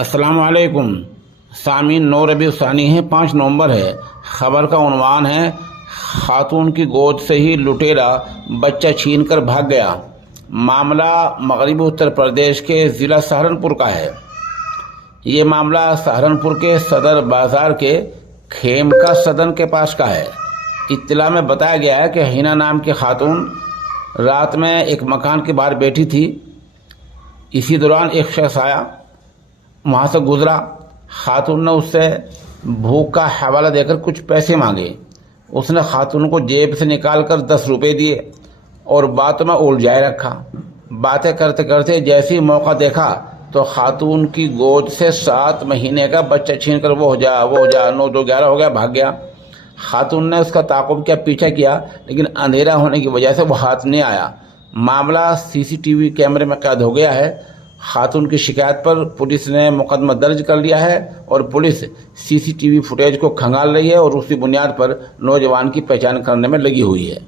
السلام علیکم سامعین، 9 ربیع ثانی ہے، 5 نومبر ہے۔ خبر کا عنوان ہے خاتون کی گود سے ہی لٹیرا بچہ چھین کر بھاگ گیا۔ معاملہ مغربی اتر پردیش کے ضلع سہارنپور کا ہے۔ یہ معاملہ سہارنپور کے صدر بازار کے کھیمکا سدن کے پاس کا ہے۔ اطلاع میں بتایا گیا ہے کہ ہینا نام کی خاتون رات میں ایک مکان کے باہر بیٹھی تھی۔ اسی دوران ایک شخص آیا، وہاں سے گزرا۔ خاتون نے اس سے بھوک کا حوالہ دے کر کچھ پیسے مانگے۔ اس نے خاتون کو جیب سے نکال کر 10 روپے دیے اور باتوں میں الجھائے رکھا۔ باتیں کرتے کرتے جیسے ہی موقع دیکھا تو خاتون کی گود سے 7 مہینے کا بچہ چھین کر وہ ہو جا 9 2 11 ہو گیا، بھاگ گیا۔ خاتون نے اس کا تعاقب کیا، پیچھا کیا، لیکن اندھیرا ہونے کی وجہ سے وہ ہاتھ نہیں آیا۔ معاملہ CCTV کیمرے میں قید ہو گیا ہے۔ خاتون کی شکایت پر پولیس نے مقدمہ درج کر لیا ہے اور پولیس CCTV فوٹیج کو کھنگال رہی ہے اور اسی بنیاد پر نوجوان کی پہچان کرنے میں لگی ہوئی ہے۔